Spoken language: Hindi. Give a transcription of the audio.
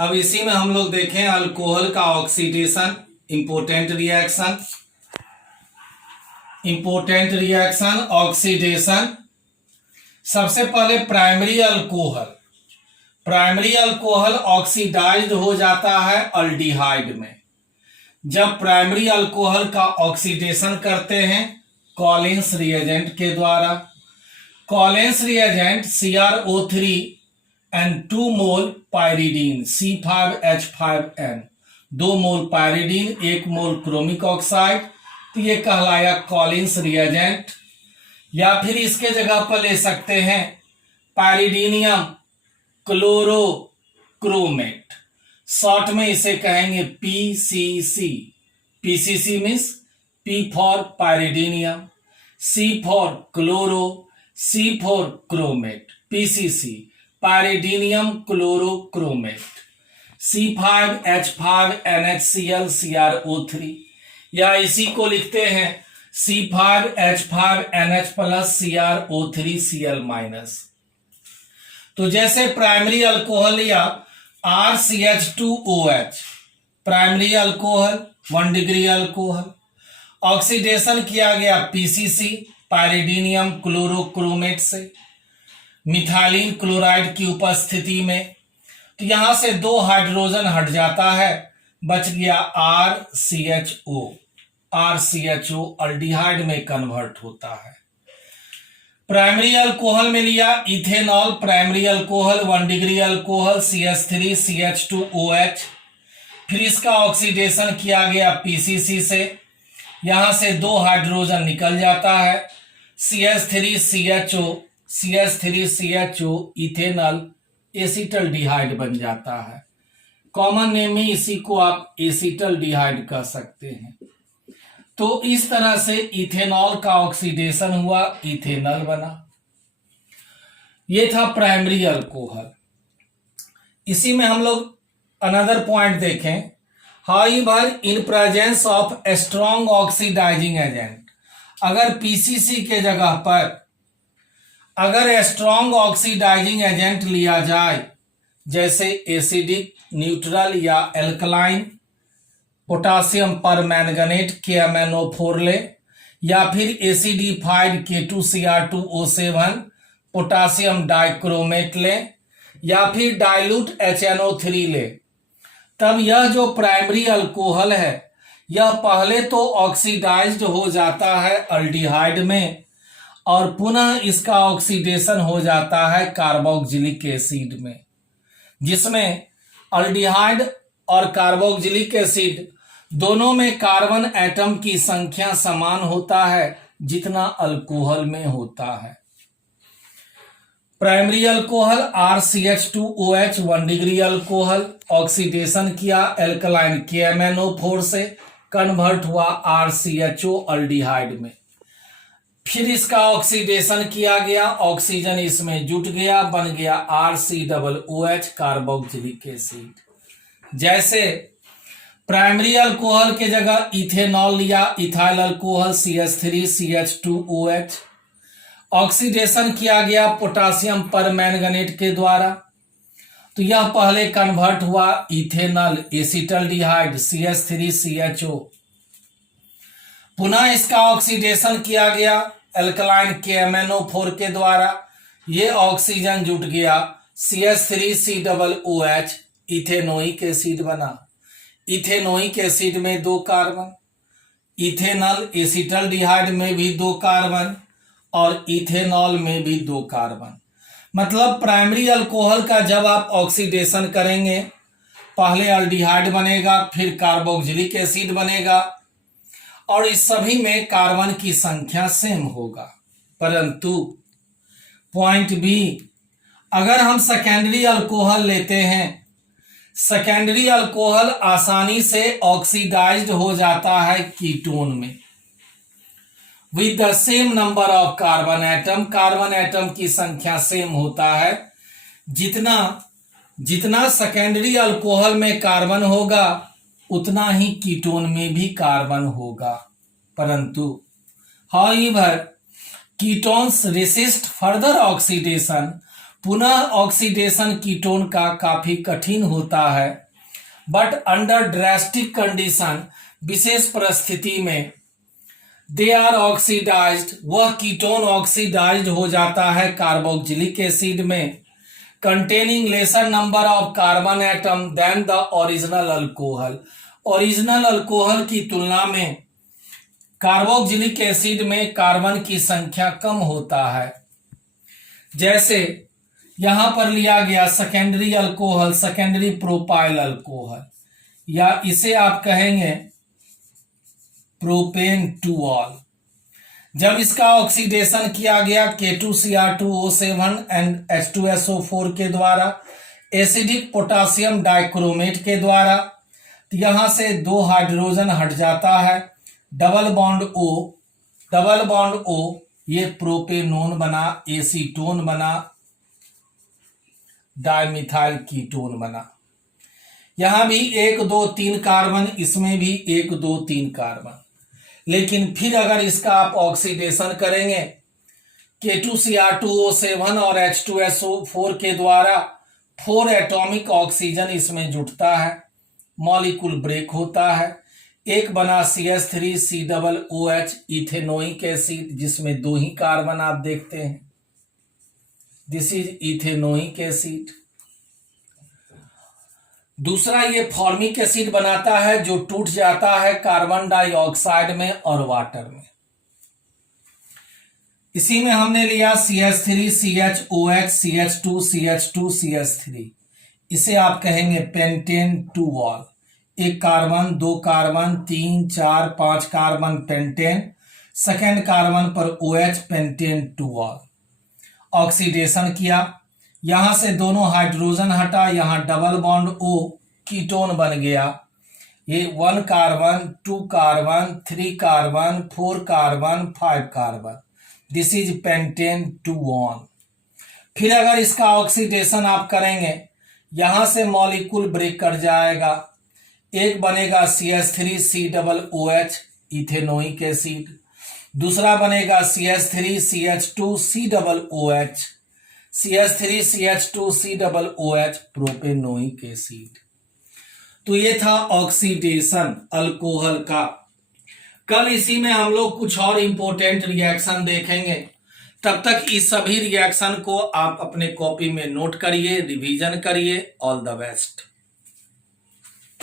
अब इसी में हम लोग देखें अल्कोहल का ऑक्सीडेशन, इंपॉर्टेंट रिएक्शन ऑक्सीडेशन। सबसे पहले प्राइमरी अल्कोहल ऑक्सीडाइज्ड हो जाता है अल्डिहाइड में। जब प्राइमरी अल्कोहल का ऑक्सीडेशन करते हैं कॉलिन्स रिएजेंट के द्वारा, Collins reagent CrO3 and 2 mole pyridine C5H5N, 2 mole pyridine 1 mole chromic oxide, तो ये कहलाया कॉलिन्स रिएजेंट। या फिर इसके जगह पर ले सकते हैं पायरिडीनियम क्लोरोक्रोमेट, शॉर्ट में इसे कहेंगे PCC। PCC means P for pyridinium, C for chloro, C for chromate, PCC pyridinium chlorochromate, C5H5NHCl CrO3, या इसी को लिखते हैं C5H5NH प्लस CrO3Cl-। तो जैसे प्राइमरी अल्कोहल या RCH2OH, primary alcohol 1 degree alcohol, oxidation किया गया PCC पायरिडीनियम क्लोरोक्रोमेट से मिथाइलिन क्लोराइड की उपस्थिति में, तो यहां से 2 हाइड्रोजन हट जाता है, बच गया RCHO अल्डिहाइड में कन्वर्ट होता है। प्राइमरी अल्कोहल में लिया ethanol, primary alcohol 1 degree alcohol CH3CH2OH, फिर इसका ऑक्सीडेशन किया गया PCC से, यहां से 2 हाइड्रोजन निकल जाता है, CH3CHO इथेनॉल एसिटल्डिहाइड बन जाता है। कॉमन नेम में इसी को आप एसिटल्डिहाइड कह सकते हैं। तो इस तरह से इथेनॉल का ऑक्सीडेशन हुआ, इथेनॉल बना। ये था प्राइमरी अल्कोहल। इसी में हम लोग अनदर पॉइंट देखें, however in presence of strong oxidising agent, अगर PCC के जगह पर अगर स्ट्रॉन्ग ऑक्सीडाइजिंग एजेंट लिया जाए, जैसे एसिडिक, न्यूट्रल या एल्कलाइन, पोटासियम परमैंगनेट KMnO4 ले, या फिर एसिडिफाइड K2Cr2O7 पोटासियम डाइक्रोमेट ले, या फिर डाइल्यूट HNO3 ले, तब यह जो प्राइमरी अल्कोहल है यह पहले तो ऑक्सीडाइज्ड हो जाता है अल्डिहाइड में, और पुनः इसका ऑक्सीडेशन हो जाता है कार्बोक्जिलिक एसिड में, जिसमें अल्डिहाइड और कार्बोक्जिलिक एसिड दोनों में कार्बन एटम की संख्या समान होता है जितना अल्कोहल में होता है। Primary alcohol RCH2OH 1 degree alcohol, oxidation किया एल्कलाइन KMnO4 से, कन्वर्ट हुआ RCHO अल्डिहाइड में, फिर इसका ऑक्सीडेशन किया गया, ऑक्सीजन इसमें जुट गया, बन गया RCOOH कार्बोक्जिलिक एसिड। जैसे प्राइमरी अल्कोहल के जगह इथेनॉल लिया, इथाइल अल्कोहल CH3CH2OH, ऑक्सीडेशन किया गया पोटासियम परमैंगनेट के द्वारा, तो यह पहले कन्वर्ट हुआ इथेनॉल एसिटल्डिहाइड CH3CHO, पुनः इसका ऑक्सीडेशन किया गया एल्कलाइन KMnO4 के द्वारा, ये ऑक्सीजन जुट गया CH3COOH इथेनोइक एसिड बना। इथेनोइक एसिड में 2 कार्बन, इथेनॉल एसिटल्डिहाइड में भी 2 कार्बन, और इथेनॉल में भी 2 कार्बन। मतलब प्राइमरी अल्कोहल का जब आप ऑक्सीडेशन करेंगे, पहले अल्डिहाइड बनेगा, फिर कार्बोक्जिलिक एसिड बनेगा, और इस सभी में कार्बन की संख्या सेम होगा। परंतु पॉइंट बी, अगर हम सेकेंडरी अल्कोहल लेते हैं, सेकेंडरी अल्कोहल आसानी से ऑक्सीडाइज्ड हो जाता है कीटोन में with the same number of carbon atom, carbon atom की संख्या सेम होता है, जितना सेकेंडरी अल्कोहल में कार्बन होगा उतना ही कीटोन में भी कार्बन होगा। परंतु however ketones resist further oxidation पुनः ऑक्सीडेशन कीटोन का काफी कठिन होता है, बट अंडर ड्रास्टिक कंडीशन, विशेष परिस्थिति में दे आर ऑक्सीडाइज्ड, वह कीटोन ऑक्सीडाइज्ड हो जाता है कार्बोक्सिलिक एसिड में, containing lesser number of carbon atom than the original alcohol. Original alcohol की तुलना में कार्बोक्सिलिक एसिड में कार्बन की संख्या कम होता है। जैसे यहां पर लिया गया secondary alcohol, secondary propyl alcohol, या इसे आप कहेंगे प्रोपेन टू ऑल। जब इसका ऑक्सीडेशन किया गया K2Cr2O7 एंड H2SO4 के द्वारा, एसिडिक पोटासियम डाइक्रोमेट के द्वारा, तो यहां से 2 हाइड्रोजन हट जाता है, डबल बॉन्ड O, ये प्रोपेनोन बना, एसीटोन बना, डाइमिथाइल कीटोन बना। यहां भी 1 2 3 कार्बन, इसमें भी 1 2 3 कार्बन। लेकिन फिर अगर इसका आप ऑक्सीडेशन करेंगे K2Cr2O7 और H2SO4 के द्वारा, 4 एटॉमिक ऑक्सीजन इसमें जुटता है, मॉलिक्यूल ब्रेक होता है, एक बना CH3COOH इथेनोइक एसिड, जिसमें 2 ही कार्बन आप देखते हैं, दिस इज इथेनोइक एसिड। दूसरा ये फॉर्मिक एसिड बनाता है जो टूट जाता है कार्बन डाइऑक्साइड में और वाटर में। इसी में हमने लिया CH3CHOH CH2CH2CH3, इसे आप कहेंगे pentane two wall. 1 carbon, 2 carbon, 3 4 5 carbon pentane, second carbon पर OH, pentane two wall. Oxidation किया, यहां से दोनों हाइड्रोजन हटा, यहां डबल बॉन्ड O, कीटोन बन गया। ये 1 carbon, 2 carbon, 3 carbon, 4 carbon, 5 carbon, this is pentane two one. फिर अगर इसका ऑक्सीडेशन आप करेंगे, यहां से मॉलिक्यूल ब्रेक कर जाएगा, एक बनेगा CH3COOH इथेनोइक एसिड, दूसरा बनेगा CH3CH2COOH, CH3CH2COOH प्रोपेनोइक एसिड। तो ये था ऑक्सीडेशन अल्कोहल का। कल इसी में हम लोग कुछ और इंपॉर्टेंट रिएक्शन देखेंगे। तब तक इस सभी रिएक्शन को आप अपने कॉपी में नोट करिए, रिवीजन करिए। All the best.